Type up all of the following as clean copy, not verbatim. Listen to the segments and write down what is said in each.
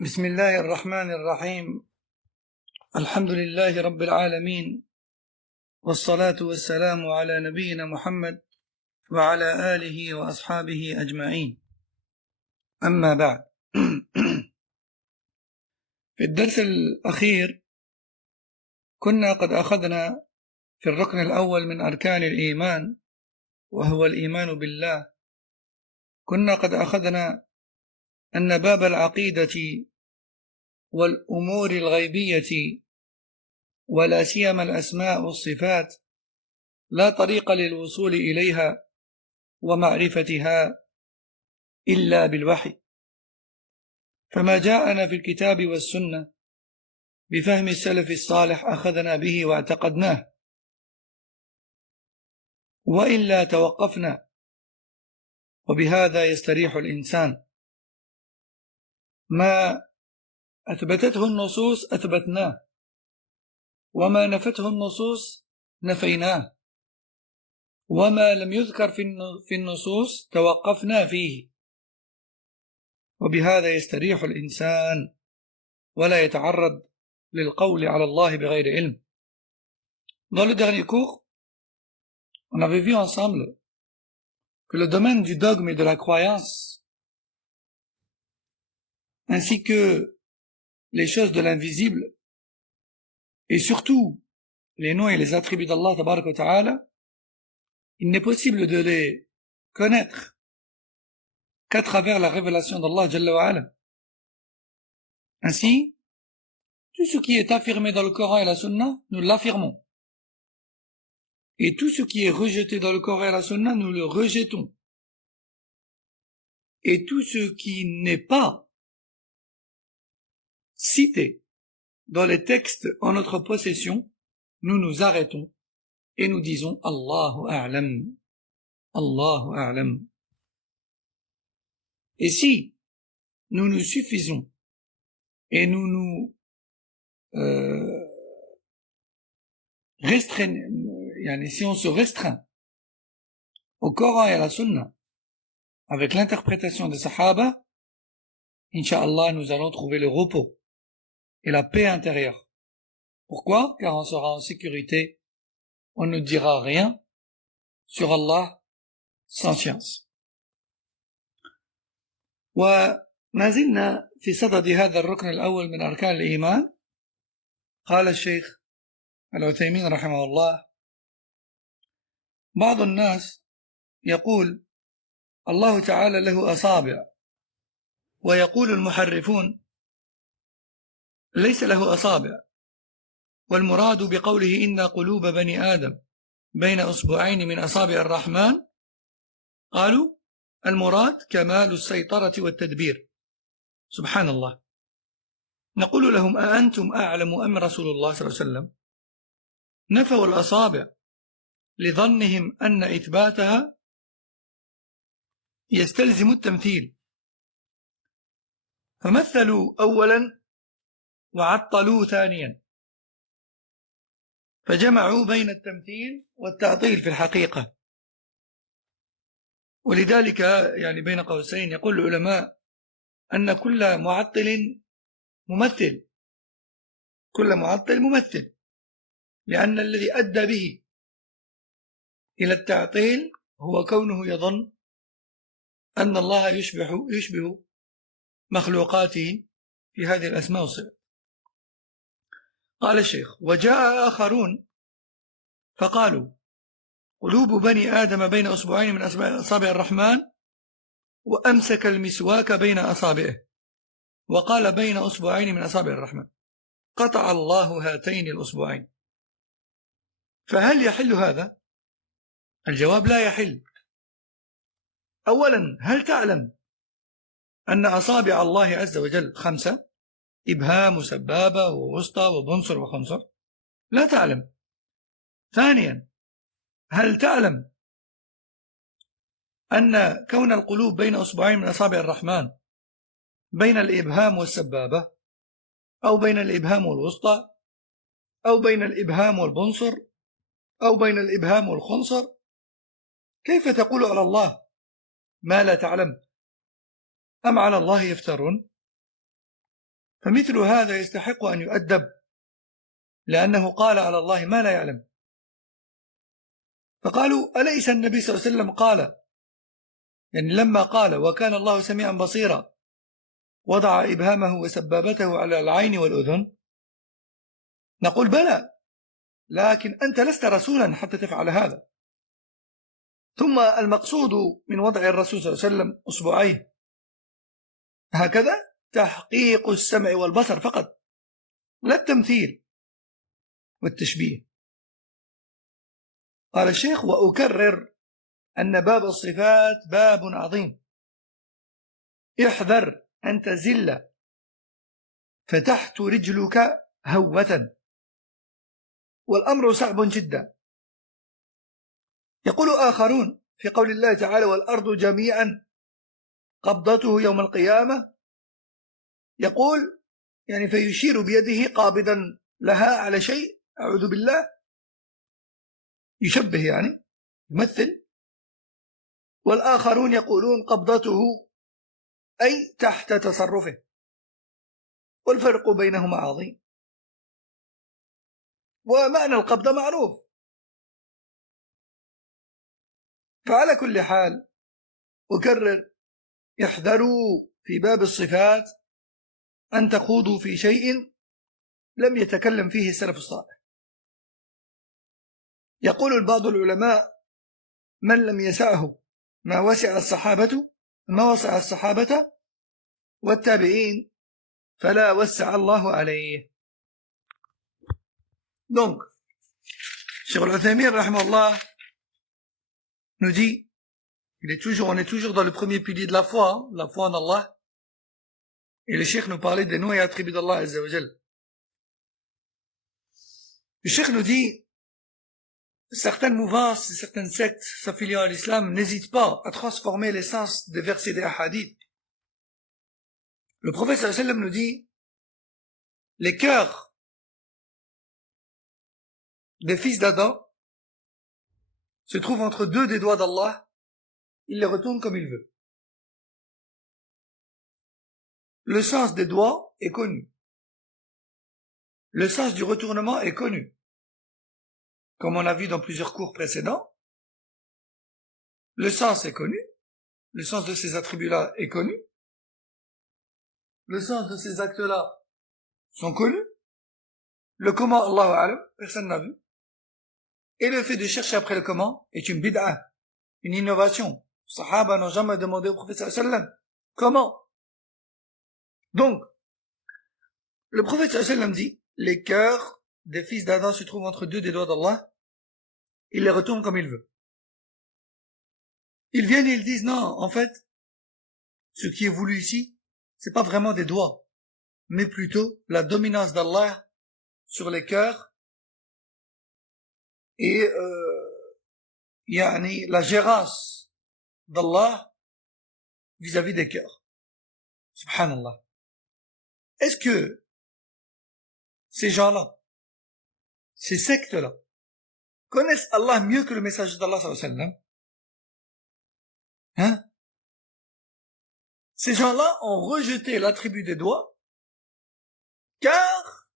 بسم الله الرحمن الرحيم. الحمد لله رب العالمين، والصلاة والسلام على نبينا محمد وعلى آله وأصحابه أجمعين. أما بعد في الدرس الأخير كنا قد أخذنا في الركن الأول من أركان الإيمان، وهو الإيمان بالله. كنا قد أخذنا أن باب العقيدة والأمور الغيبية ولا سيما الأسماء والصفات لا طريق للوصول إليها ومعرفتها إلا بالوحي، فما جاءنا في الكتاب والسنة بفهم السلف الصالح أخذنا به واعتقدناه، وإلا توقفنا، وبهذا يستريح الإنسان. ما أثبتته النصوص أثبتناه، وما نفته النصوص نفيناه، وما لم يذكر في النصوص توقفنا فيه، وبهذا يستريح الإنسان ولا يتعرض للقول على الله بغير علم. Dans le dernier cours, on avait vu ensemble que le domaine du dogme et de la croyance, ainsi que les choses de l'invisible, et surtout les noms et les attributs d'Allah tabaraka wa ta'ala, il n'est possible de les connaître qu'à travers la révélation d'Allah Jalla wa Ala. Ainsi, tout ce qui est affirmé dans le Coran et la Sunna, nous l'affirmons. Et tout ce qui est rejeté dans le Coran et la Sunna, nous le rejetons. Et tout ce qui n'est pas cité dans les textes en notre possession, nous nous arrêtons et nous disons Allahu A'lam, Allahu A'lam. Et si nous nous suffisons et nous nous restreignons, si on se restreint au Coran et à la Sunna avec l'interprétation des Sahaba, Inch'Allah, nous allons trouver le repos et la paix intérieure. Pourquoi? Car on sera en sécurité, on ne dira rien sur Allah sans science. وما زلنا في صدد هذا الركن الأول من أركان الإيمان. قال الشيخ العثيمين رحمه الله: بعض الناس يقول الله تعالى له أصابع، ويقول المحرفون ليس له أصابع، والمراد بقوله إن قلوب بني آدم بين أصبعين من أصابع الرحمن، قالوا المراد كمال السيطرة والتدبير. سبحان الله. نقول لهم: أأنتم أعلم أم رسول الله صلى الله عليه وسلم؟ نفوا الأصابع لظنهم أن إثباتها يستلزم التمثيل، فمثلوا أولا وعطلوا ثانيا، فجمعوا بين التمثيل والتعطيل في الحقيقة. ولذلك بين قوسين يقول العلماء أن كل معطل ممثل، كل معطل ممثل، لأن الذي أدى به إلى التعطيل هو كونه يظن أن الله يشبه مخلوقاته في هذه الأسماء والصفات. قال الشيخ: وجاء آخرون فقالوا قلوب بني آدم بين أصبعين من أصابع الرحمن، وأمسك المسواك بين أصابعه وقال بين أصبعين من أصابع الرحمن، قطع الله هاتين الأصبعين. فهل يحل هذا؟ الجواب: لا يحل. أولا، هل تعلم أن أصابع الله عز وجل 5؟ إبهام وسبابة ووسطى وبنصر وخنصر؟ لا تعلم. ثانيا، هل تعلم أن كون القلوب بين أصبعين من أصابع الرحمن بين الإبهام والسبابة، أو بين الإبهام والوسطى، أو بين الإبهام والبنصر، أو بين الإبهام والخنصر؟ كيف تقول على الله ما لا تعلم؟ أم على الله يفترون؟ فمثل هذا يستحق أن يؤدب لأنه قال على الله ما لا يعلم. فقالوا أليس النبي صلى الله عليه وسلم قال، يعني لما قال وكان الله سميعا بصيرا وضع إبهامه وسبابته على العين والأذن؟ نقول بلى، لكن أنت لست رسولا حتى تفعل هذا. ثم المقصود من وضع الرسول صلى الله عليه وسلم أصبعيه هكذا تحقيق السمع والبصر فقط، لا التمثيل والتشبيه. قال الشيخ وأكرر أن باب الصفات باب عظيم، احذر أن تزل فتحت رجلك هوة، والأمر صعب جدا. يقول آخرون في قول الله تعالى والأرض جميعا قبضته يوم القيامة، يقول يعني فيشير بيده قابضا لها على شيء، أعوذ بالله، يشبه يعني يمثل. والآخرون يقولون قبضته أي تحت تصرفه، والفرق بينهما عظيم. ومعنى القبضة معروف. فعلى كل حال أكرر احذروا في باب الصفات أن تخوضوا في شيء لم يتكلم فيه السلف الصالح. يقول بعض العلماء من لم يسعه ما وسع الصحابة والتابعين فلا وسع الله عليه. Donc, Cheikh Al-Uthaymin rahimahullah nous dit, on est toujours dans le premier pilier de la foi, la foi en Allah. Et le Cheikh nous parlait des noms et attributs d'Allah Azza wa Jal. Le Cheikh nous dit, certaines mouvances, certaines sectes s'affiliant à l'islam n'hésitent pas à transformer l'essence des versets des hadiths. Le prophète sallallahu alayhi wa sallam nous dit, les cœurs des fils d'Adam se trouvent entre deux des doigts d'Allah, il les retourne comme il veut. Le sens des doigts est connu. Le sens du retournement est connu. Comme on a vu dans plusieurs cours précédents, le sens est connu, le sens de ces attributs-là est connu, le sens de ces actes-là sont connus, le comment, Allahu a'lam, personne n'a vu, et le fait de chercher après le comment est une bid'a, une innovation. Les Sahaba n'ont jamais demandé au prophète sallallahu alayhi wa sallam comment. Donc, le prophète sallallahu alayhi wa sallam dit, les cœurs des fils d'Adam se trouvent entre deux des doigts d'Allah, il les retourne comme il veut. Ils viennent et ils disent, non, en fait, ce qui est voulu ici, c'est pas vraiment des doigts, mais plutôt la dominance d'Allah sur les cœurs et yani, la gérance d'Allah vis-à-vis des cœurs. Subhanallah. Est-ce que ces gens-là, ces sectes-là, connaissent Allah mieux que le messager d'Allah sallallahu alayhi wa sallam? Hein? Ces gens-là ont rejeté l'attribut des doigts car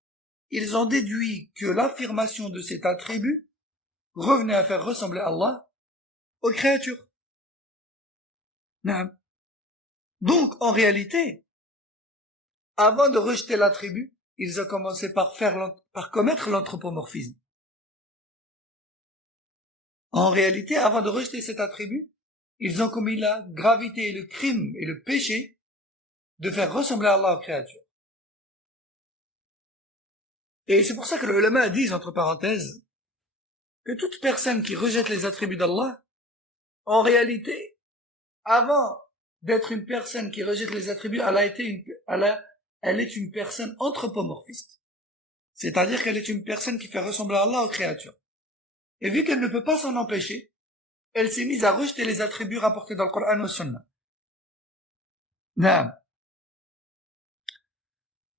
ils ont déduit que l'affirmation de cet attribut revenait à faire ressembler Allah aux créatures. Donc, en réalité, avant de rejeter l'attribut, ils ont commencé par commettre l'anthropomorphisme. En réalité, avant de rejeter cet attribut, ils ont commis la gravité et le crime et le péché de faire ressembler Allah aux créatures. Et c'est pour ça que les ulama disent, entre parenthèses, que toute personne qui rejette les attributs d'Allah, en réalité, avant d'être une personne qui rejette les attributs, elle est une personne anthropomorphiste. C'est-à-dire qu'elle est une personne qui fait ressembler Allah aux créatures. Et vu qu'elle ne peut pas s'en empêcher, elle s'est mise à rejeter les attributs rapportés dans le Coran et le Sunna. Naam.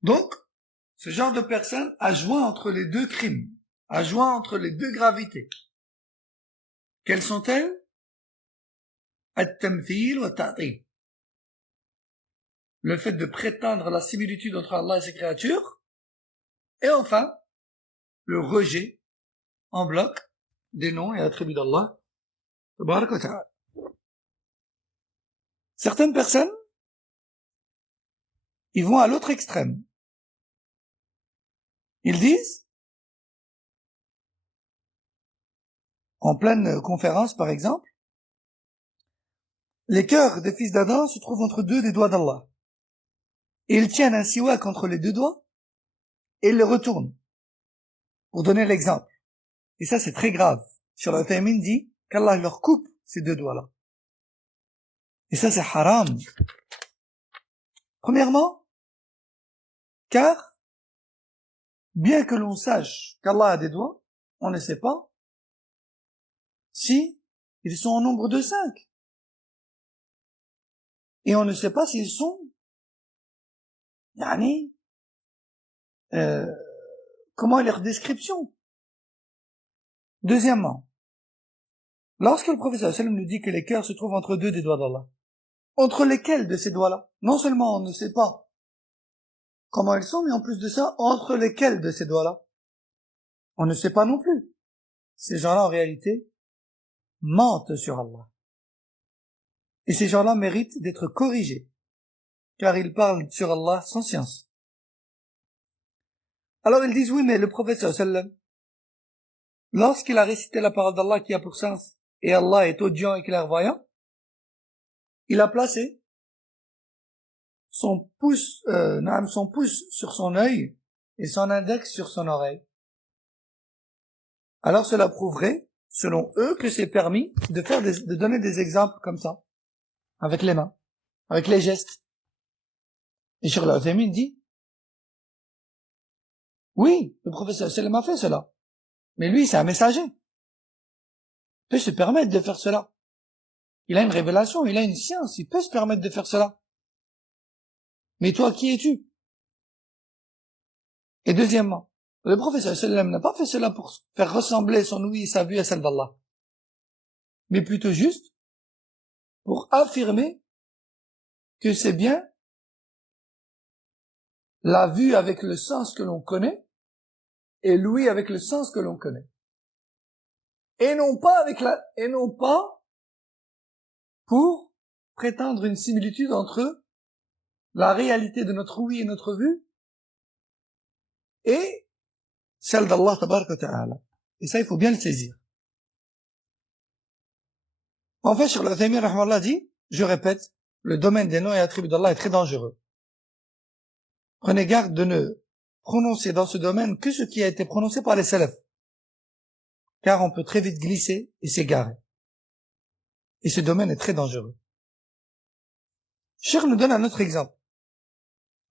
Donc, ce genre de personne a joint entre les deux crimes, a joint entre les deux gravités. Quelles sont-elles? At-tamthil wa at-ta'til. le fait de prétendre la similitude entre Allah et ses créatures, et enfin, le rejet en bloc des noms et attributs d'Allah. Certaines personnes, ils vont à l'autre extrême. Ils disent, en pleine conférence par exemple, les cœurs des fils d'Adam se trouvent entre deux des doigts d'Allah. Et ils tiennent un siwak entre les deux doigts et ils le retournent. Pour donner l'exemple. Et ça c'est très grave. Cheikh Al-Uthaymin dit qu'Allah leur coupe ces deux doigts-là. Et ça c'est haram. Premièrement, car bien que l'on sache qu'Allah a des doigts, on ne sait pas si ils sont au nombre de 5. Et on ne sait pas s'ils sont comment est leur description. Deuxièmement, lorsque le prophète sallam nous dit que les cœurs se trouvent entre deux des doigts d'Allah, entre lesquels de ces doigts-là? Non seulement on ne sait pas comment ils sont, mais en plus de ça, entre lesquels de ces doigts-là? On ne sait pas non plus. Ces gens-là, en réalité, mentent sur Allah. Et ces gens-là méritent d'être corrigés, car ils parlent sur Allah sans science. Alors ils disent, oui, mais le prophète sallam, lorsqu'il a récité la parole d'Allah qui a pour sens, et Allah est audient et clairvoyant, il a placé son pouce sur son œil et son index sur son oreille. Alors cela prouverait, selon eux, que c'est permis de donner des exemples comme ça, avec les mains, avec les gestes. Et Cheikh Al-Uthaymin dit, oui, le prophète sallam a fait cela, mais lui c'est un messager. Il peut se permettre de faire cela. Il a une révélation, il a une science, il peut se permettre de faire cela. Mais toi, qui es-tu? Et deuxièmement, le prophète sallam n'a pas fait cela pour faire ressembler son ouïe et sa vue à celle d'Allah, mais plutôt juste pour affirmer que c'est bien la vue avec le sens que l'on connaît et l'ouïe avec le sens que l'on connaît. Et non pas pour prétendre une similitude entre la réalité de notre ouïe et notre vue et celle d'Allah tabaraka wa ta'ala. Et ça, il faut bien le saisir. En fait, Cheikh Al-Uthaymin rahmallah dit, je répète, le domaine des noms et attributs d'Allah est très dangereux. Prenez garde de ne prononcer dans ce domaine que ce qui a été prononcé par les salafs, car on peut très vite glisser et s'égarer. Et ce domaine est très dangereux. Cheikh nous donne un autre exemple.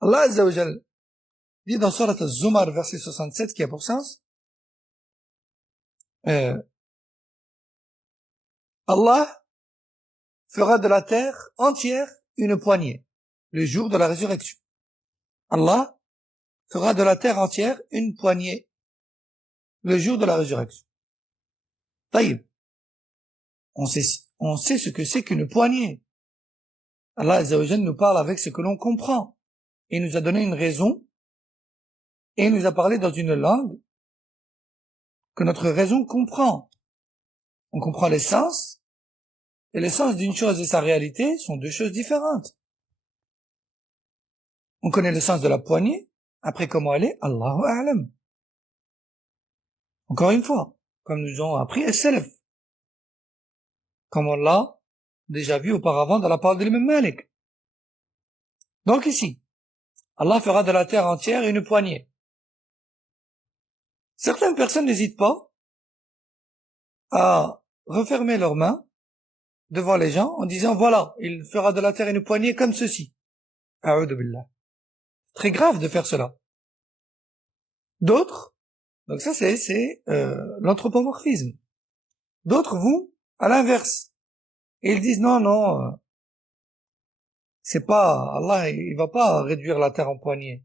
Allah Azza wa Jal dit dans Surat Az-Zumar, verset 67, qui a pour sens, Allah fera de la terre entière une poignée, le jour de la résurrection. Allah fera de la terre entière une poignée, le jour de la résurrection. Taïb. On sait ce que c'est qu'une poignée. Allah Azza wa Jal nous parle avec ce que l'on comprend. Il nous a donné une raison, et il nous a parlé dans une langue que notre raison comprend. On comprend l'essence, et l'essence d'une chose et sa réalité sont deux choses différentes. On connaît le sens de la poignée, après comment elle est, Allahu A'lam. Encore une fois, comme nous ont appris les salaf, comme on l'a déjà vu auparavant dans la parole de l'imam Malik. Donc ici, Allah fera de la terre entière une poignée. Certaines personnes n'hésitent pas à refermer leurs mains devant les gens en disant voilà, il fera de la terre une poignée comme ceci. A'udhu billah. Très grave de faire cela. D'autres, donc ça c'est l'anthropomorphisme. D'autres vont à l'inverse. Et ils disent non, c'est pas, Allah il va pas réduire la terre en poignée.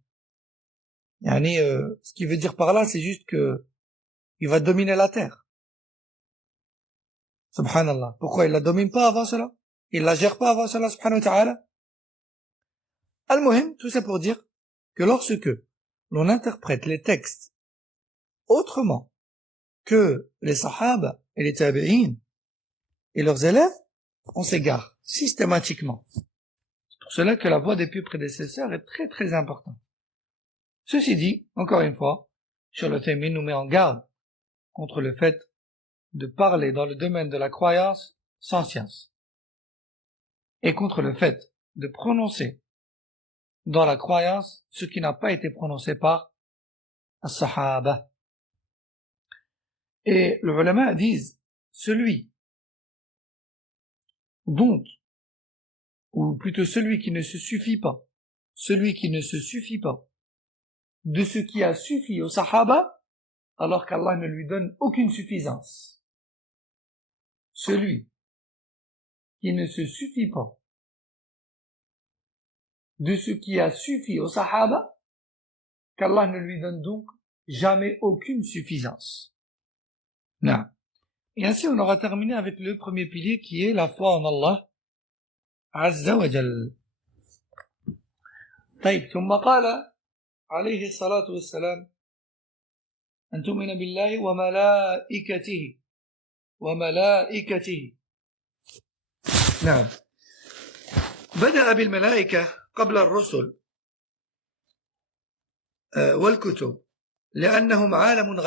Ce qui veut dire par là, c'est juste que il va dominer la terre. Subhanallah. Pourquoi il la domine pas avant cela? Il la gère pas avant cela, subhanahu wa ta'ala? Al-Muhim, tout ça pour dire que lorsque l'on interprète les textes autrement que les sahaba et les tabi'in et leurs élèves, on s'égare systématiquement. C'est pour cela que la voix des pieux prédécesseurs est très très importante. Ceci dit, encore une fois, Cheikh Al-Uthaymin nous met en garde contre le fait de parler dans le domaine de la croyance sans science et contre le fait de prononcer dans la croyance ce qui n'a pas été prononcé par as-sahaba. Et les ulama disent, celui dont, ou plutôt celui qui ne se suffit pas de ce qui a suffi aux sahaba, alors qu'Allah ne lui donne aucune suffisance. Celui qui ne se suffit pas de ce qui a suffi aux sahaba, qu'Allah ne lui donne donc jamais aucune suffisance. Non. Et ainsi on aura terminé avec le premier pilier qui est la foi en Allah Azza wa Jal. طيب ثم قال عليه الصلاة والسلام أن تؤمن بالله وملائكته. نعم. بدأ بالملائكة قبل الرسل والكتب لأنهم عالم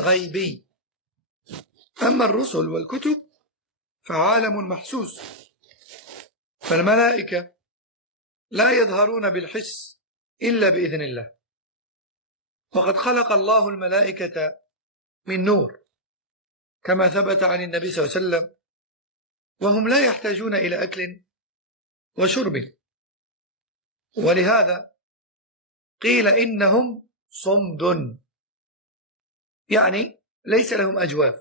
غيبي. أما الرسل والكتب فعالم محسوس. فالملائكة لا يظهرون بالحس إلا بإذن الله. وقد خلق الله الملائكة من نور كما ثبت عن النبي صلى الله عليه وسلم، وهم لا يحتاجون إلى أكل وشرب، ولهذا قيل إنهم صمد، يعني ليس لهم أجواف،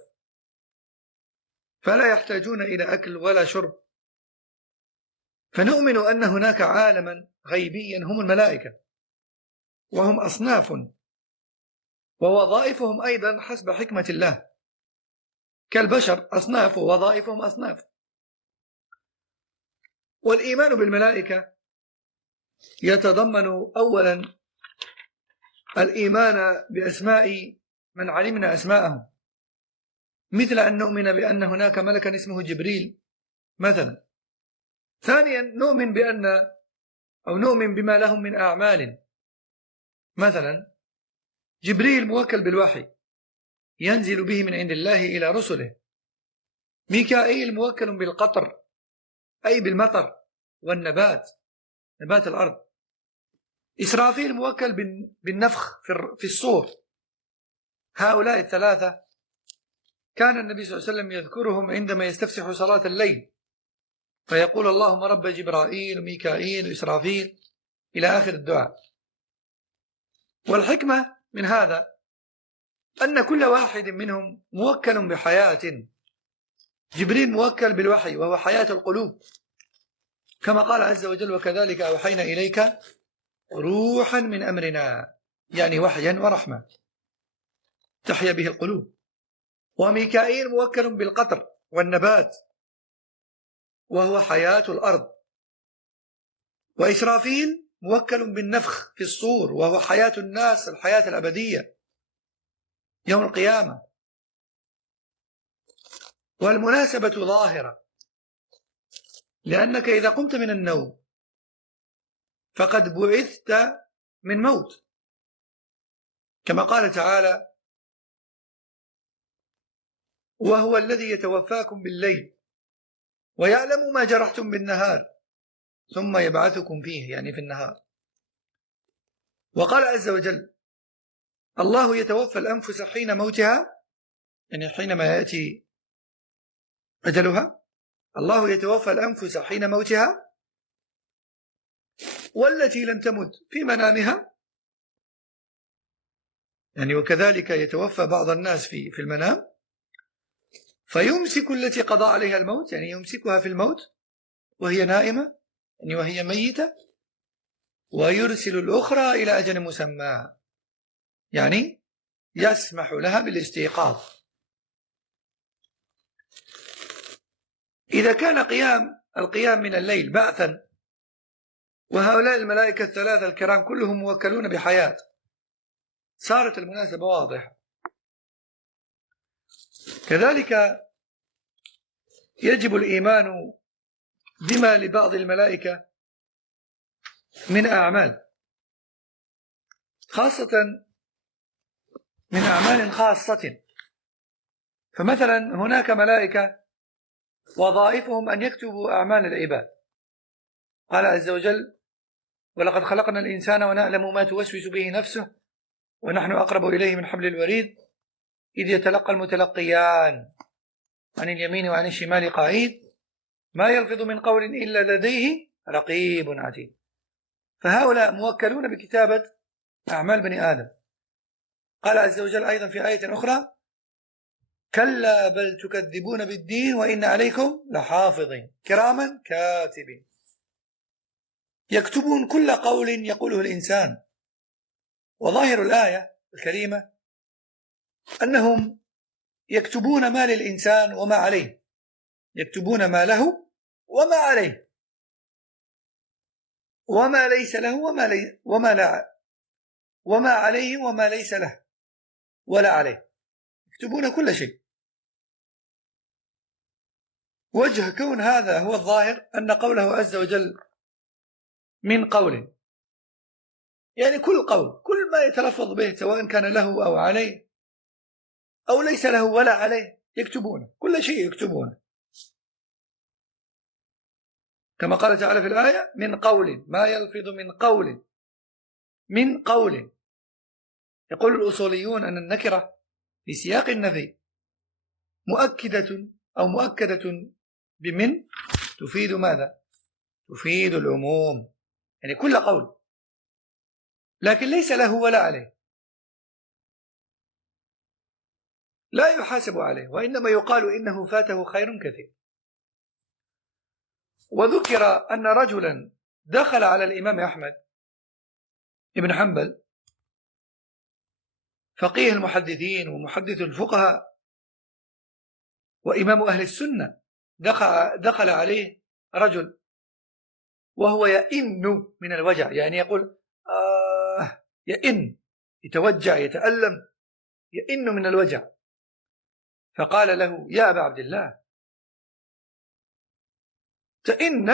فلا يحتاجون إلى أكل ولا شرب. فنؤمن أن هناك عالما غيبيا هم الملائكة، وهم أصناف، ووظائفهم أيضا حسب حكمة الله، كالبشر أصناف ووظائفهم أصناف. والإيمان بالملائكة يتضمن أولا الإيمان بأسماء من علمنا أسماءهم، مثل أن نؤمن بأن هناك ملكا اسمه جبريل مثلا. ثانيا نؤمن بما لهم من أعمال، مثلا جبريل موكل بالوحي ينزل به من عند الله إلى رسله. ميكائيل موكل بالقطر أي بالمطر والنبات، نبات الأرض. إسرافيل موكل بالنفخ في الصور. هؤلاء الثلاثة كان النبي صلى الله عليه وسلم يذكرهم عندما يستفسح صلاة الليل، فيقول اللهم رب جبرائيل وميكائيل وإسرافيل إلى آخر الدعاء. والحكمة من هذا أن كل واحد منهم موكل بحياة. جبريل موكل بالوحي وهو حياة القلوب، كما قال عز وجل وكذلك أوحينا إليك روحا من أمرنا، يعني وحيا ورحمة تحيا به القلوب. وميكائيل موكل بالقطر والنبات وهو حياة الأرض. وإسرافيل موكل بالنفخ في الصور وهو حياة الناس، الحياة الأبدية يوم القيامة. والمناسبة ظاهرة، لأنك إذا قمت من النوم فقد بعثت من موت، كما قال تعالى وهو الذي يتوفاكم بالليل ويعلم ما جرحتم بالنهار ثم يبعثكم فيه، يعني في النهار. وقال عز وجل الله يتوفى الأنفس حين موتها، يعني حينما يأتي أجلها. الله يتوفى الأنفس حين موتها والتي لم تمت في منامها، يعني وكذلك يتوفى بعض الناس في المنام، فيمسك التي قضى عليها الموت، يعني يمسكها في الموت وهي نائمة، يعني وهي ميتة، ويرسل الأخرى إلى أجل مسمى، يعني يسمح لها بالاستيقاظ. إذا كان القيام من الليل بعثا وهؤلاء الملائكة الثلاثة الكرام كلهم موكلون بحياة. صارت المناسبة واضحة. كذلك يجب الإيمان بما لبعض الملائكة من أعمال، خاصة من أعمال خاصة. فمثلا هناك ملائكة وظائفهم أن يكتبوا أعمال العباد. قال عز وجل: ولقد خلقنا الإنسان ونعلم ما توسوس به نفسه ونحن أقرب إليه من حبل الوريد إذ يتلقى المتلقيان عن اليمين وعن الشمال قعيد ما يلفظ من قول إلا لديه رقيب عتيد. فهؤلاء موكلون بكتابة أعمال بني آدم. قال عز وجل أيضا في آية أخرى: كلا بل تكذبون بالدين وإن عليكم لحافظين كراما كاتبين، يكتبون كل قول يقوله الإنسان. وظاهر الآية الكريمة أنهم يكتبون ما للإنسان وما عليه، يكتبون ما له وما عليه، وما ليس له وما عليه وما ليس له ولا عليه، يكتبون كل شيء. وجه كون هذا هو الظاهر أن قوله عز وجل من قول، يعني كل قول، كل ما يتلفظ به سواء كان له أو عليه أو ليس له ولا عليه يكتبونه، كل شيء يكتبونه. كما قال تعالى في الآية: من قول، ما يلفظ من قول، من قول. يقول الأصوليون أن النكرة في سياق النفي مؤكدة أو مؤكدة بمن تفيد ماذا؟ تفيد العموم، يعني كل قول، لكن ليس له ولا عليه، لا يحاسب عليه، وإنما يقال إنه فاته خير كثير. وذكر أن رجلا دخل على الإمام أحمد بن حنبل فقيه المحدثين ومحدث الفقهاء وإمام أهل السنة، دخل عليه رجل وهو يئن من الوجع، يعني يقول يئن، يتوجع، يتألم، يئن من الوجع. فقال له: يا أبا عبد الله، تئن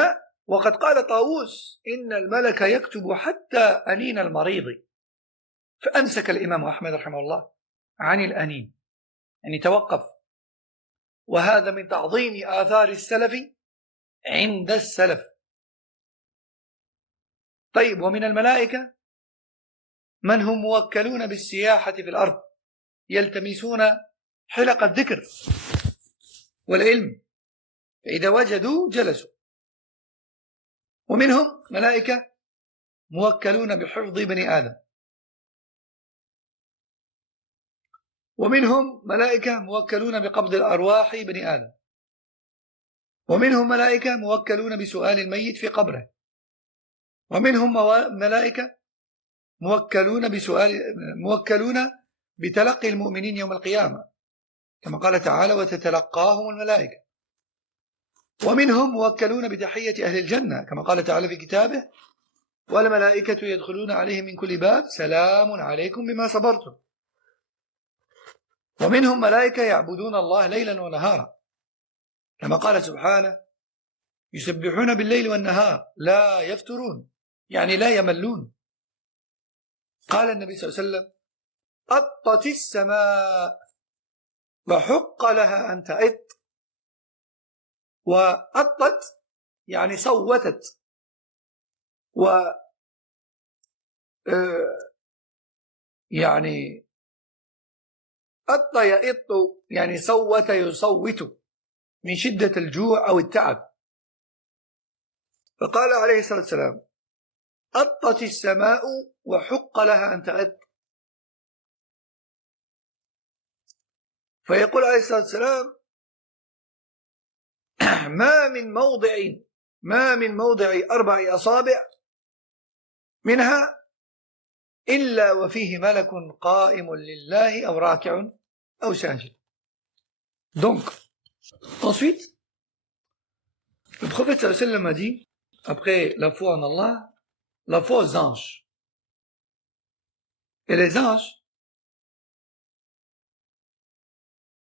وقد قال طاووس إن الملك يكتب حتى أنين المريض. فأمسك الإمام أحمد رحمه الله عن الأنين، يعني توقف. وهذا من تعظيم آثار السلف عند السلف. طيب، ومن الملائكة من هم موكلون بالسياحة في الأرض، يلتمسون حلق الذكر والعلم، فإذا وجدوا جلسوا. ومنهم ملائكة موكلون بحفظ بني آدم، ومنهم ملائكة موكلون بقبض الأرواح بني آدم، ومنهم ملائكة موكلون بسؤال الميت في قبره، ومنهم ملائكة موكلون بتلقي المؤمنين يوم القيامة، كما قال تعالى: وتتلقاهم الملائكة. ومنهم موكلون بتحية أهل الجنة، كما قال تعالى في كتابه: والملائكة يدخلون عليهم من كل باب سلام عليكم بما صبرتم. ومنهم ملائكة يعبدون الله ليلا ونهارا، كما قال سبحانه: يسبحون بالليل والنهار لا يفترون، يعني لا يملون. قال النبي صلى الله عليه وسلم: أطت السماء وحق لها أن تأط. وأطت يعني صوتت، و يعني أط يئط يعني صوت يصوت من شدة الجوع أو التعب. فقال عليه الصلاة والسلام: أطت السماء وحق لها أن تأط. فيقول عليه الصلاة والسلام: ما من موضع 4 أصابع منها إلا وفيه ملك قائم لله أو راكع أو ساجد. Donc, ensuite, le prophète sallallahu alayhi wa sallam a dit, après la foi en Allah, la foi aux anges. Et les anges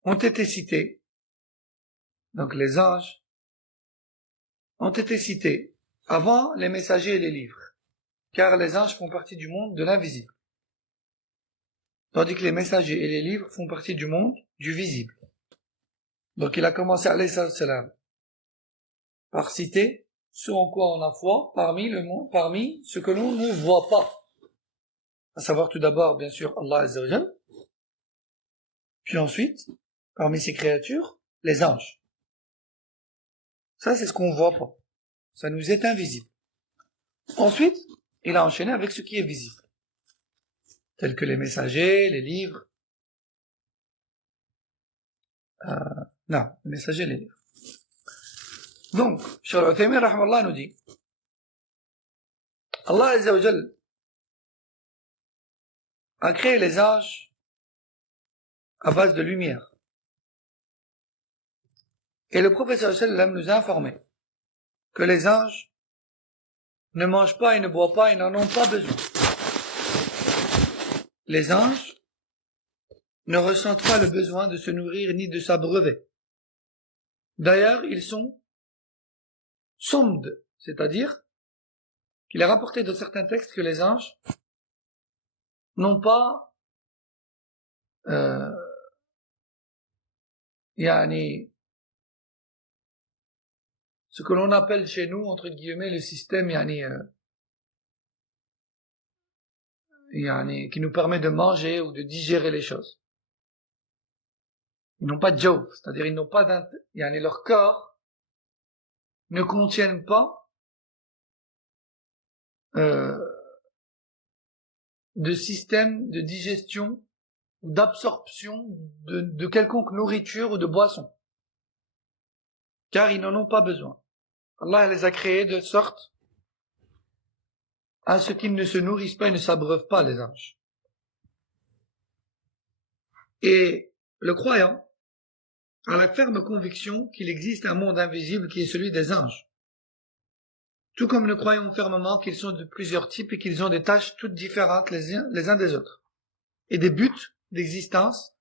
ont été cités. Donc les anges ont été cités avant les messagers et les livres, car les anges font partie du monde de l'invisible, tandis que les messagers et les livres font partie du monde du visible. Donc il a commencé alayhi salam par citer ce en quoi on a foi parmi ce que l'on ne voit pas. À savoir tout d'abord, bien sûr, Allah Azza wa Jal, puis ensuite, parmi ses créatures, les anges. Ça, c'est ce qu'on voit pas. Ça nous est invisible. Ensuite, il a enchaîné avec ce qui est visible, tels que les messagers, les livres. Non, les messagers, les livres. Donc, Cheikh Al-Uthaymin, rahmallah, nous dit, Allah Azza wa Jal a créé les anges à base de lumière. Et le prophète sallam nous a informé que les anges ne mangent pas et ne boivent pas et n'en ont pas besoin. Les anges ne ressentent pas le besoin de se nourrir ni de s'abreuver. D'ailleurs, ils sont somdes, c'est-à-dire qu'il est rapporté dans certains textes que les anges n'ont pas ce que l'on appelle chez nous, entre guillemets, le système qui nous permet de manger ou de digérer les choses. Ils n'ont pas de jawf, c'est-à-dire ils n'ont pas leur corps ne contiennent pas de système de digestion ou d'absorption de quelconque nourriture ou de boisson. Car ils n'en ont pas besoin. Allah les a créés de sorte à ce qu'ils ne se nourrissent pas et ne s'abreuvent pas, les anges. Et le croyant a la ferme conviction qu'il existe un monde invisible qui est celui des anges. Tout comme nous croyons fermement qu'ils sont de plusieurs types et qu'ils ont des tâches toutes différentes les uns des autres, et des buts d'existence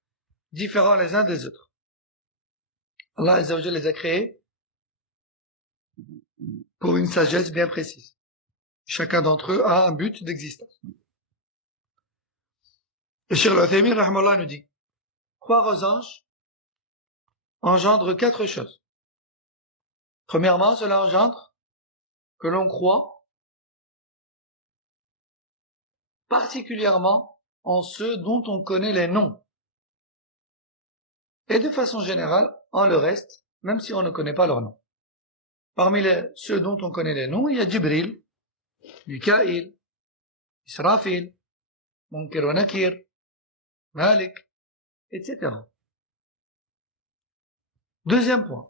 différents les uns des autres. Allah Azza wa Jalla les a créés pour une sagesse bien précise. Chacun d'entre eux a un but d'existence. Et Cheikh Al-Uthaymin, rahmallah, nous dit, croire aux anges engendre 4 choses. Premièrement, cela engendre que l'on croit particulièrement en ceux dont on connaît les noms. Et de façon générale, en le reste, même si on ne connaît pas leurs noms. Parmi ceux dont on connaît les noms, il y a Jibril, Mikaïl, Israfil, Munkir wa Nakir, Malik, etc. Deuxième point,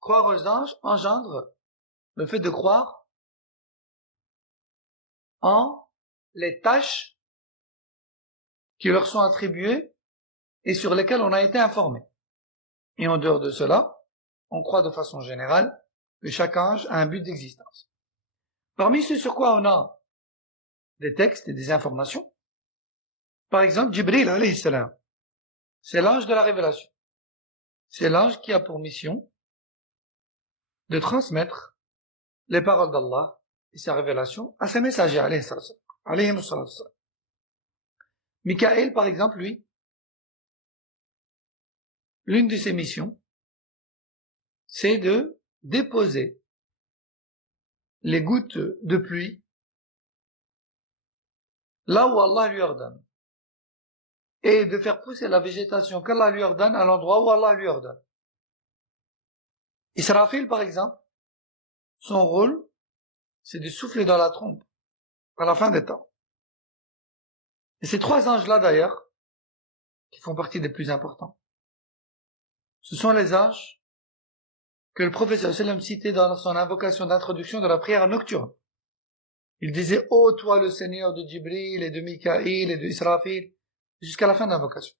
croire aux anges engendre le fait de croire en les tâches qui leur sont attribuées et sur lesquelles on a été informé. Et en dehors de cela, on croit de façon générale que chaque ange a un but d'existence. Parmi ce sur quoi on a des textes et des informations, par exemple, Jibril, alayhi salam, c'est l'ange de la révélation. C'est l'ange qui a pour mission de transmettre les paroles d'Allah et sa révélation à ses messagers, alayhi salam. Mikaël, par exemple, lui, l'une de ses missions, c'est de déposer les gouttes de pluie là où Allah lui ordonne, et de faire pousser la végétation qu'Allah lui ordonne à l'endroit où Allah lui ordonne. Israfil, par exemple, son rôle, c'est de souffler dans la trompe à la fin des temps. Et ces 3 anges-là, d'ailleurs, qui font partie des plus importants, ce sont les anges que le prophète sallam citait dans son invocation d'introduction de la prière nocturne. Il disait « Ô toi le Seigneur de Jibril et de Mikaïl et de Israfil » jusqu'à la fin de l'invocation.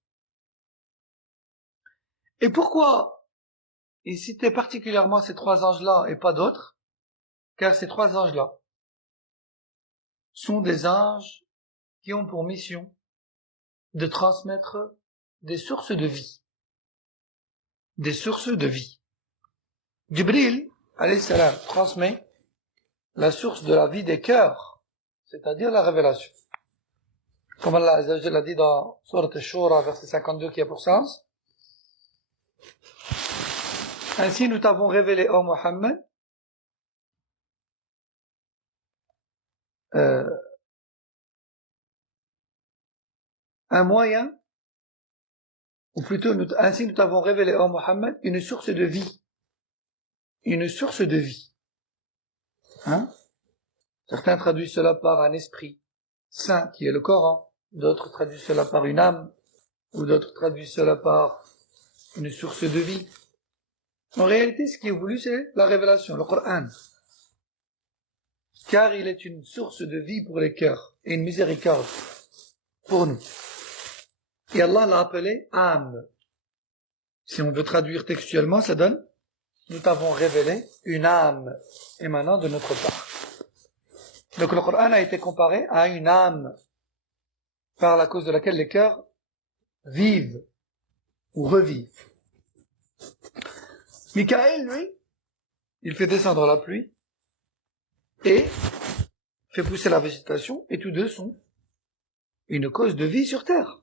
Et pourquoi il citait particulièrement ces 3 anges-là et pas d'autres? Car ces 3 anges-là sont des anges qui ont pour mission de transmettre des sources de vie. Des sources de vie. Jibril, alayhi salam, transmet la source de la vie des cœurs, c'est-à-dire la révélation. Comme Allah Azza wa Jalla l'a dit dans Surat Ash-Shura, verset 52, qui a pour sens. Ainsi, nous t'avons révélé, ô Muhammad, un moyen, ou plutôt, ainsi nous t'avons révélé, ô Muhammad, une source de vie. Une source de vie. Hein? Certains traduisent cela par un esprit saint, qui est le Coran. D'autres traduisent cela par une âme. Ou d'autres traduisent cela par une source de vie. En réalité, ce qui est voulu, c'est la révélation, le Coran. Car il est une source de vie pour les cœurs et une miséricorde pour nous. Et Allah l'a appelé âme. Si on veut traduire textuellement, ça donne « Nous t'avons révélé une âme émanant de notre part ». Donc le Coran a été comparé à une âme par la cause de laquelle les cœurs vivent ou revivent. Michael, lui, il fait descendre la pluie et fait pousser la végétation, et tous deux sont une cause de vie sur terre.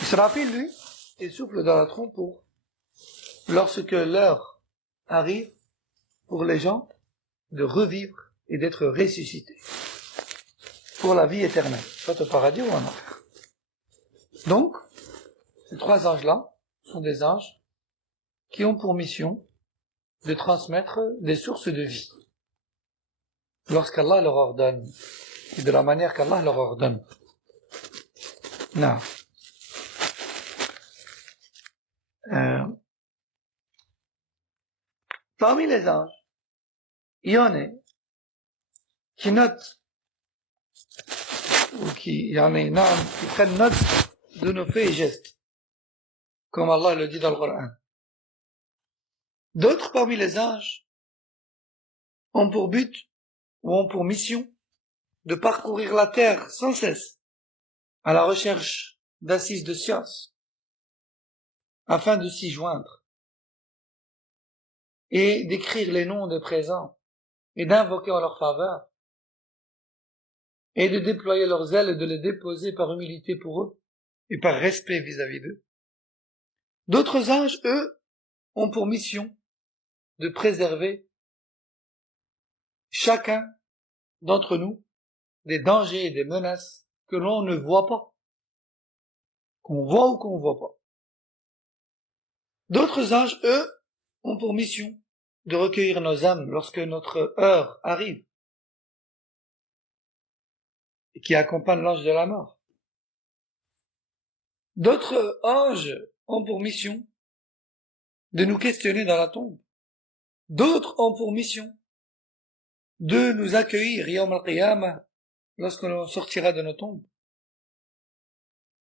Israfil, lui, il souffle dans la trompe pour, lorsque l'heure arrive pour les gens de revivre et d'être ressuscités pour la vie éternelle, soit au paradis ou en enfer. Donc, ces trois anges-là sont des anges qui ont pour mission de transmettre des sources de vie lorsqu'Allah leur ordonne et de la manière qu'Allah leur ordonne. Non. Parmi les anges, il y en a qui notent ou qui prennent note de nos faits et gestes, comme Allah le dit dans le Coran. D'autres parmi les anges ont pour but ou ont pour mission de parcourir la terre sans cesse à la recherche d'assises de science afin de s'y joindre et d'écrire les noms des présents et d'invoquer en leur faveur et de déployer leurs ailes et de les déposer par humilité pour eux et par respect vis-à-vis d'eux. D'autres anges, eux, ont pour mission de préserver chacun d'entre nous des dangers et des menaces que l'on ne voit pas, qu'on voit ou qu'on ne voit pas. D'autres anges, eux, ont pour mission de recueillir nos âmes lorsque notre heure arrive, et qui accompagne l'ange de la mort. D'autres anges ont pour mission de nous questionner dans la tombe. D'autres ont pour mission de nous accueillir Yawm al-Qiyamah lorsque l'on sortira de nos tombes.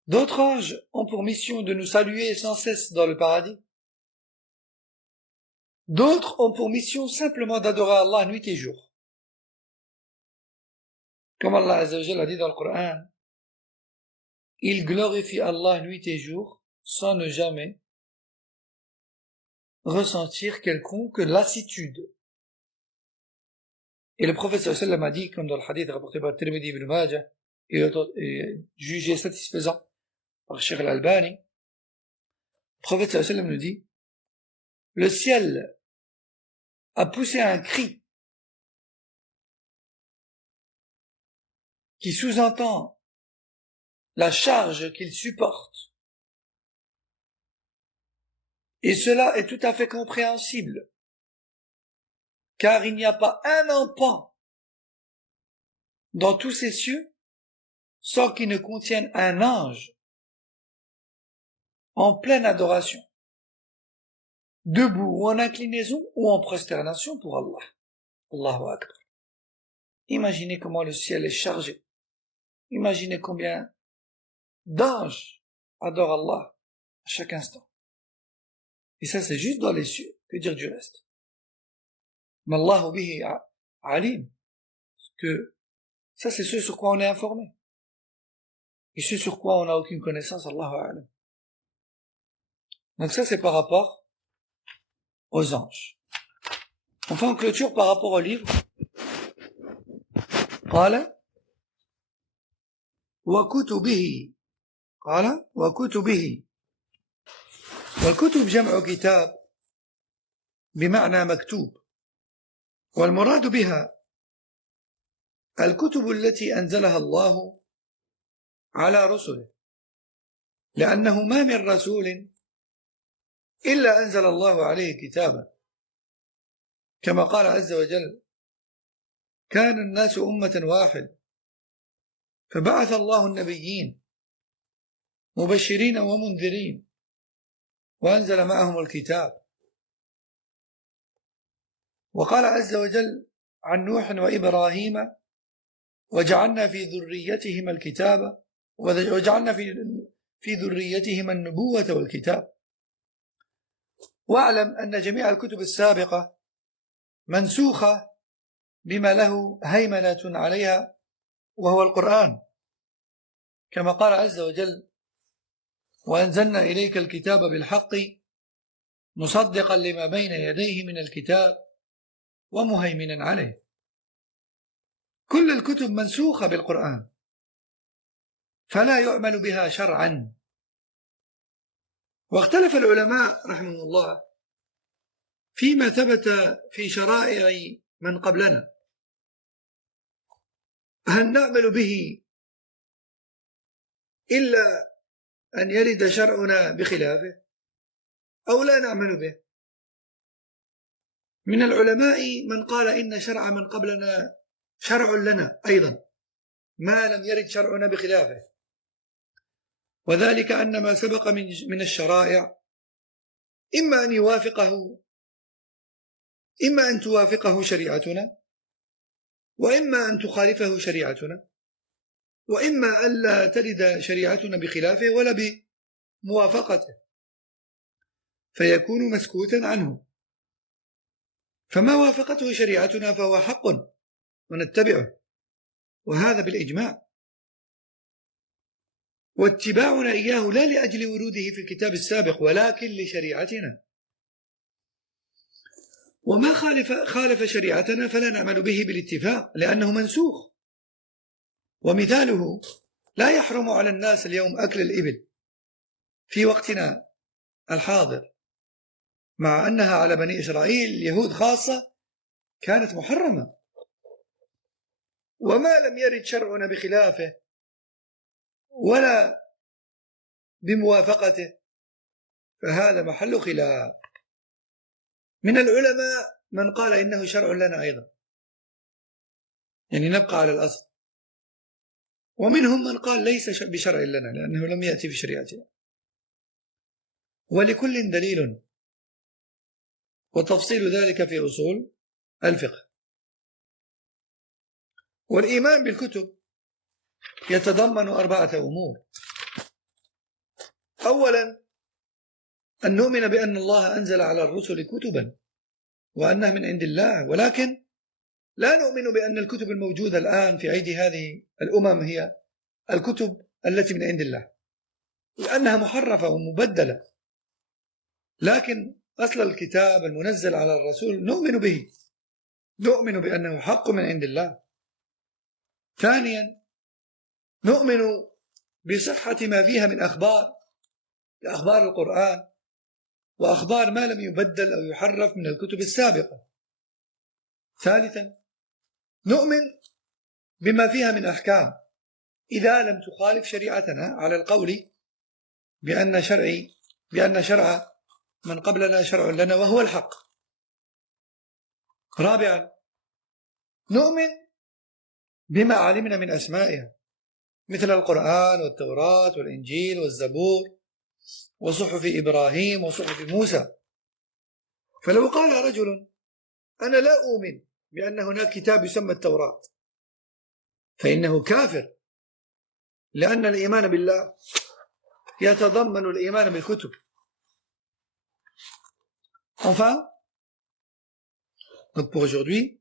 D'autres anges ont pour mission de nous saluer sans cesse dans le paradis. D'autres ont pour mission simplement d'adorer Allah nuit et jour. Comme Allah Azza wa Jalla a dit dans le Coran, ils glorifient Allah nuit et jour sans ne jamais ressentir quelconque lassitude. Et le prophète sallallahu alayhi wa sallam a dit, comme dans le hadith rapporté par Tirmidhi ibn Majah, et jugé satisfaisant par Cheikh al-Albani, le prophète sallallahu alayhi wa sallam nous dit, le ciel a poussé un cri qui sous-entend la charge qu'il supporte. Et cela est tout à fait compréhensible, car il n'y a pas un empan dans tous ces cieux sans qu'il ne contienne un ange en pleine adoration, debout ou en inclinaison ou en prosternation pour Allah. Allahu Akbar. Imaginez comment le ciel est chargé. Imaginez combien d'anges adorent Allah à chaque instant. Et ça, c'est juste dans les cieux. Que dire du reste? Mais Allahu bihi alim. Que Ça, c'est ce sur quoi on est informé. Et ce sur quoi on n'a aucune connaissance, Allahu A'lam. Donc ça, c'est par rapport aux anges. Enfin, en clôture par rapport au livre. قال وكتبه والكتب جمع كتاب بمعنى مكتوب، والمراد بها الكتب التي أنزلها الله على رسله، لأنه ما من رسول إلا أنزل الله عليه كتابا، كما قال عز وجل: كان الناس أمة واحد فبعث الله النبيين مبشرين ومنذرين وأنزل معهم الكتاب. وقال عز وجل عن نوح وإبراهيم: وجعلنا في ذريتهما الكتاب وجعلنا في ذريتهما النبوة والكتاب. واعلم أن جميع الكتب السابقة منسوخة بما له هيمنة عليها وهو القرآن، كما قال عز وجل: وأنزلنا إليك الكتاب بالحق مصدقا لما بين يديه من الكتاب ومهيمنا عليه. كل الكتب منسوخة بالقرآن فلا يعمل بها شرعا. واختلف العلماء رحمه الله فيما ثبت في شرائع من قبلنا، هل نعمل به إلا أن يرد شرعنا بخلافه أو لا نعمل به؟ من العلماء من قال إن شرع من قبلنا شرع لنا أيضا ما لم يرد شرعنا بخلافه، وذلك أن ما سبق من الشرائع إما أن توافقه شريعتنا، وإما أن تخالفه شريعتنا، وإما أن لا ترد شريعتنا بخلافه ولا بموافقته، فيكون مسكوتا عنه. فما وافقته شريعتنا فهو حق ونتبعه، وهذا بالإجماع، واتباعنا إياه لا لأجل وروده في الكتاب السابق ولكن لشريعتنا. وما خالف شريعتنا فلا نعمل به بالاتفاق لأنه منسوخ. ومثاله: لا يحرم على الناس اليوم أكل الإبل في وقتنا الحاضر، مع أنها على بني إسرائيل اليهود خاصة كانت محرمة، وما لم يرد شرعنا بخلافه ولا بموافقته فهذا محل خلاف. من العلماء من قال إنه شرع لنا أيضا، يعني نبقى على الأصل، ومنهم من قال ليس بشرع لنا لأنه لم يأتي في شريعتنا. ولكل دليل، وتفصيل ذلك في أصول الفقه. والإيمان بالكتب يتضمن 4 أمور. أولا، أن نؤمن بأن الله أنزل على الرسل كتبا وأنها من عند الله، ولكن لا نؤمن بأن الكتب الموجودة الآن في أيدي هذه الأمم هي الكتب التي من عند الله، لأنها محرفة ومبدلة، لكن أصل الكتاب المنزل على الرسول نؤمن به، نؤمن بأنه حق من عند الله. ثانيا، نؤمن بصحة ما فيها من أخبار القرآن وأخبار ما لم يبدل أو يحرف من الكتب السابقة. ثالثا، نؤمن بما فيها من أحكام إذا لم تخالف شريعتنا على القول بأن شرع من قبلنا شرع لنا وهو الحق. رابعا، نؤمن بما علمنا من أسمائها مثل القرآن والتوراة والإنجيل والزبور وصحف إبراهيم وصحف موسى. فلو قال رجل: أنا لا أؤمن بأن هناك كتاب يسمى التوراة، فإنه كافر، لأن الإيمان بالله يتضمن الإيمان بالكتب. Enfin, donc pour aujourd'hui,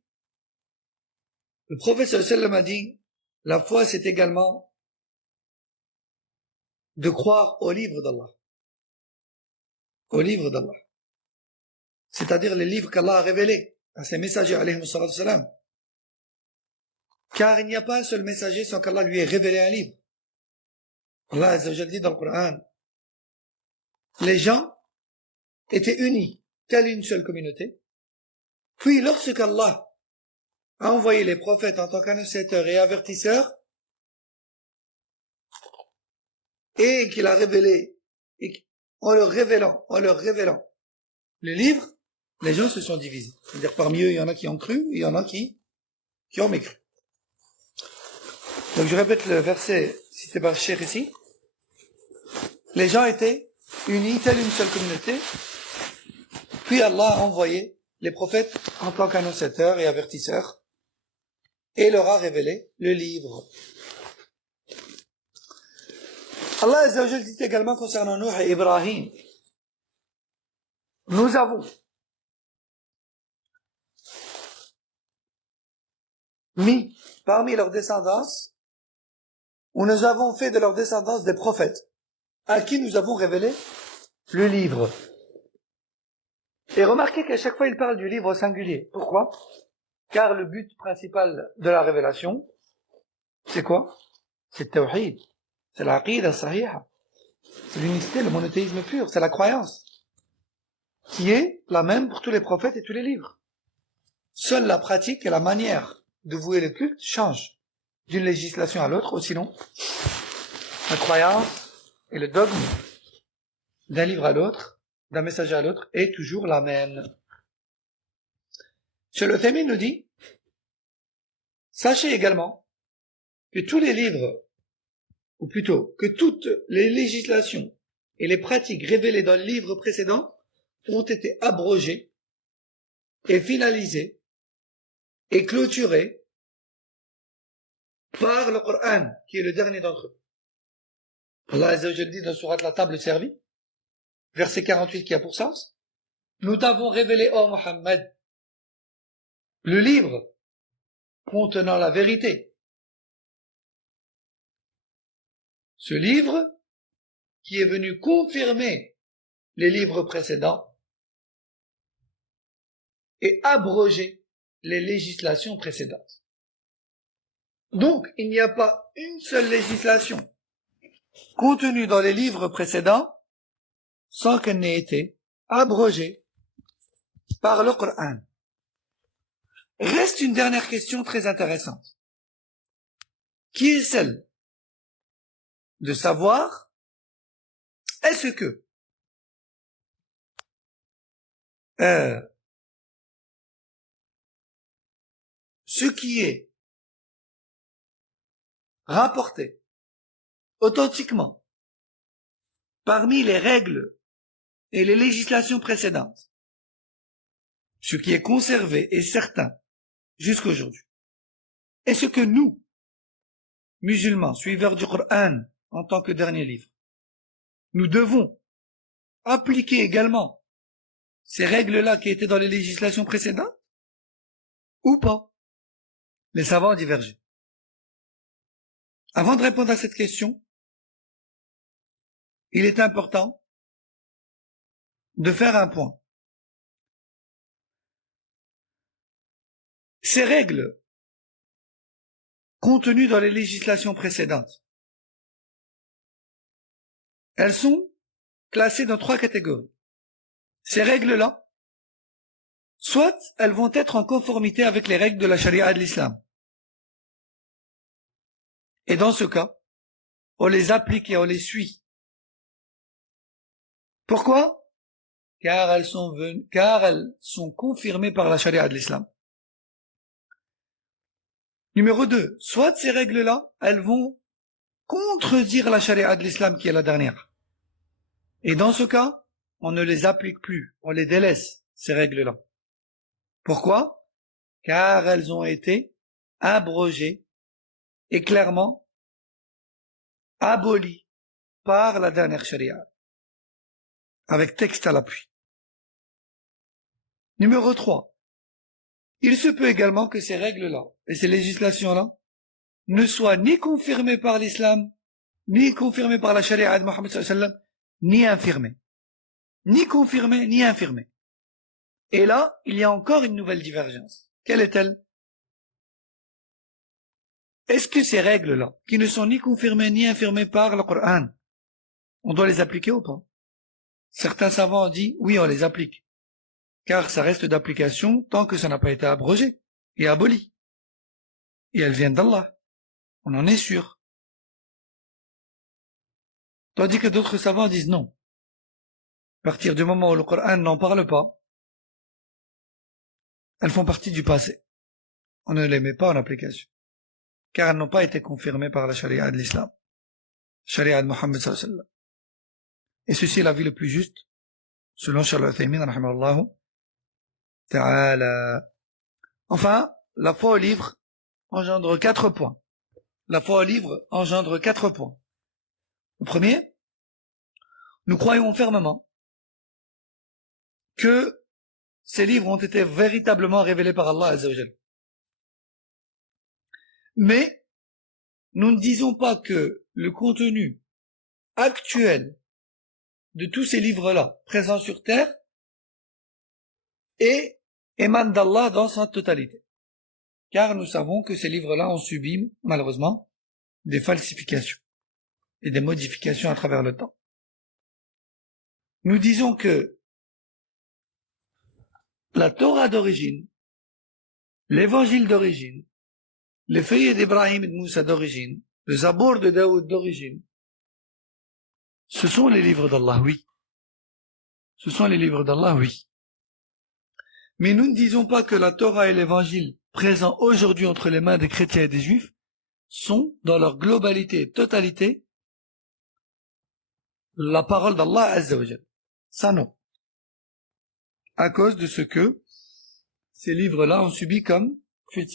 le prophète sallallahu alayhi wa sallam a dit La foi, c'est également de croire au livre d'Allah. Au livre d'Allah. C'est-à-dire les livres qu'Allah a révélés à ses messagers, alayhi salam. Car il n'y a pas un seul messager sans qu'Allah lui ait révélé un livre. Allah Azza wa Jalla dit dans le Coran, les gens étaient unis, telle une seule communauté. Puis lorsque Allah a envoyé les prophètes en tant qu'annonciateurs et avertisseurs, et qu'il a révélé, en leur révélant le livre, les gens se sont divisés. C'est-à-dire parmi eux, il y en a qui ont cru, et il y en a qui ont mécru. Donc je répète le verset cité par Cheikh ici. Les gens étaient unis, telle une seule communauté, puis Allah a envoyé les prophètes en tant qu'annonciateurs et avertisseurs, et leur a révélé le livre. Allah Azza wa Jalla dit également concernant Nuh et Ibrahim, nous avons mis parmi leur descendance, ou nous avons fait de leur descendance des prophètes, à qui nous avons révélé le livre. Et remarquez qu'à chaque fois il parle du livre au singulier. Pourquoi? Car le but principal de la révélation, c'est quoi? C'est le tawhid, c'est l'aqida sahiha, c'est l'unicité, le monothéisme pur, c'est la croyance, qui est la même pour tous les prophètes et tous les livres. Seule la pratique et la manière de vouer le culte changent d'une législation à l'autre, ou sinon la croyance et le dogme d'un livre à l'autre, d'un messager à l'autre, est toujours la même. Cheikh Al-Uthaymin nous dit, sachez également que tous les livres, ou plutôt que toutes les législations et les pratiques révélées dans le livre précédent ont été abrogées et finalisées et clôturées par le Coran, qui est le dernier d'entre eux. Allah Azza wa Jalla dit dans Surat la table servie, verset 48 qui a pour sens, nous t'avons révélé, ô Muhammad, le livre contenant la vérité. Ce livre qui est venu confirmer les livres précédents et abroger les législations précédentes. Donc, il n'y a pas une seule législation contenue dans les livres précédents sans qu'elle n'ait été abrogée par le Coran. Reste une dernière question très intéressante, qui est celle de savoir est-ce que ce qui est rapporté authentiquement parmi les règles et les législations précédentes, ce qui est conservé et certain jusqu'à aujourd'hui, et ce que nous, musulmans, suiveurs du Coran en tant que dernier livre, nous devons appliquer également ces règles-là qui étaient dans les législations précédentes, ou pas? Les savants ont divergé. Avant de répondre à cette question, il est important de faire un point. Ces règles contenues dans les législations précédentes, elles sont classées dans 3 catégories. Ces règles-là, soit elles vont être en conformité avec les règles de la charia de l'islam. Et dans ce cas, on les applique et on les suit. Pourquoi? Car elles sont confirmées par la charia de l'islam. Numéro 2, soit ces règles-là, elles vont contredire la charia de l'islam qui est la dernière. Et dans ce cas, on ne les applique plus, on les délaisse, ces règles-là. Pourquoi? Car elles ont été abrogées et clairement abolies par la dernière charia, avec texte à l'appui. Numéro 3, il se peut également que ces règles-là et ces législations-là ne soit ni confirmé par l'islam, ni confirmé par la charia de Mohammed sallallahu alayhi wa sallam, ni infirmé. Ni confirmé, ni infirmé. Et là, il y a encore une nouvelle divergence. Quelle est-elle? Est-ce que ces règles-là, qui ne sont ni confirmées ni infirmées par le Coran, on doit les appliquer ou pas? Certains savants ont dit, oui, on les applique. Car ça reste d'application tant que ça n'a pas été abrogé et aboli. Et elles viennent d'Allah. On en est sûr. Tandis que d'autres savants disent non. À partir du moment où le Coran n'en parle pas, elles font partie du passé. On ne les met pas en application. Car elles n'ont pas été confirmées par la charia de l'islam. Charia de Mohammed sallallahu alayhi wa sallam. Et ceci est l'avis le plus juste, selon Cheikh Al-Uthaymin, rahimahullah ta'ala. Enfin, la foi au livre engendre 4 points. La foi au livre engendre 4 points. Le premier, nous croyons fermement que ces livres ont été véritablement révélés par Allah Azza wa Jal. Mais nous ne disons pas que le contenu actuel de tous ces livres-là, présents sur terre, émane d'Allah dans sa totalité. Car nous savons que ces livres-là ont subi, malheureusement, des falsifications et des modifications à travers le temps. Nous disons que la Torah d'origine, l'évangile d'origine, les feuillets d'Ibrahim et de Moussa d'origine, le Zabour de Daoud d'origine, ce sont les livres d'Allah, oui. Ce sont les livres d'Allah, oui. Mais nous ne disons pas que la Torah et l'évangile présents aujourd'hui entre les mains des chrétiens et des juifs sont, dans leur globalité et totalité, la parole d'Allah Azza wa Jal. Ça non. À cause de ce que ces livres-là ont subi comme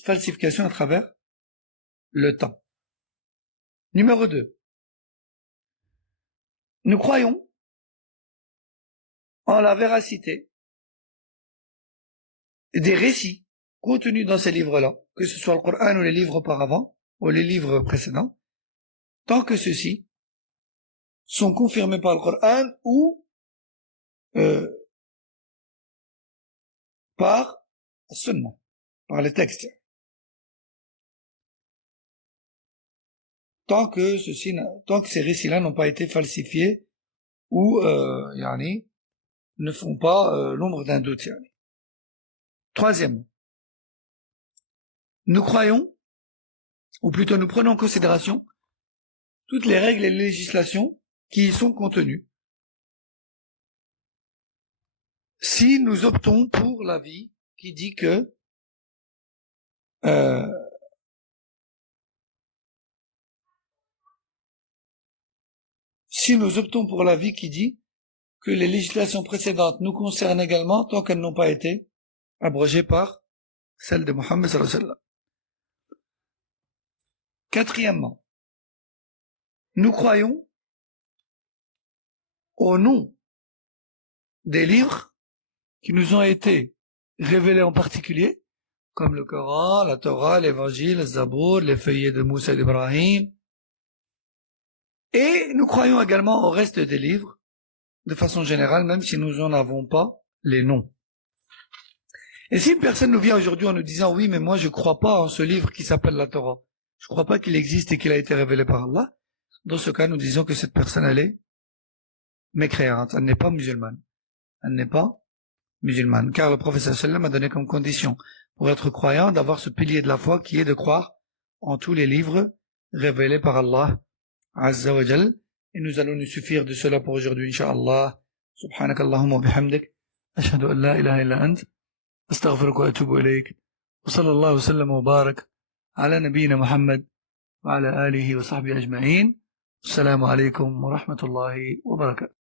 falsification à travers le temps. Numéro 2. Nous croyons en la véracité des récits contenus dans ces livres-là, que ce soit le Coran ou les livres auparavant, ou les livres précédents, tant que ceux-ci sont confirmés par le Coran ou par la Sunna, par les textes. Tant que ces récits-là n'ont pas été falsifiés ou ne font pas l'ombre d'un doute. Troisièmement, nous croyons, ou plutôt nous prenons en considération toutes les règles et les législations qui y sont contenues. Si nous optons pour l'avis qui dit que les législations précédentes nous concernent également tant qu'elles n'ont pas été abrogées par celle de Mohammed sallallahu alayhi wa sallam. Quatrièmement, nous croyons au nom des livres qui nous ont été révélés en particulier, comme le Coran, la Torah, l'Évangile, le Zabour, les feuillets de Moussa et d'Ibrahim. Et nous croyons également au reste des livres, de façon générale, même si nous n'en avons pas les noms. Et si une personne nous vient aujourd'hui en nous disant « Oui, mais moi je ne crois pas en ce livre qui s'appelle la Torah, je ne crois pas qu'il existe et qu'il a été révélé par Allah », dans ce cas, nous disons que cette personne, elle est mécréante, elle n'est pas musulmane. Elle n'est pas musulmane, car le prophète sallallahu alayhi wa sallam a donné comme condition pour être croyant d'avoir ce pilier de la foi qui est de croire en tous les livres révélés par Allah Azza wa Jal. Et nous allons nous suffire de cela pour aujourd'hui, incha'Allah. Subhanakallahumma wa bihamdik. Ashhadu an la ilaha illa ant. Astaghfiruka wa atubu ilayk. Wa sallallahu wa sallam wa barak ala nabiyyina Muhammad wa ala alihi wa sahbihi ajma'in. Assalamu alaikum wa rahmatullahi wa barakatuh.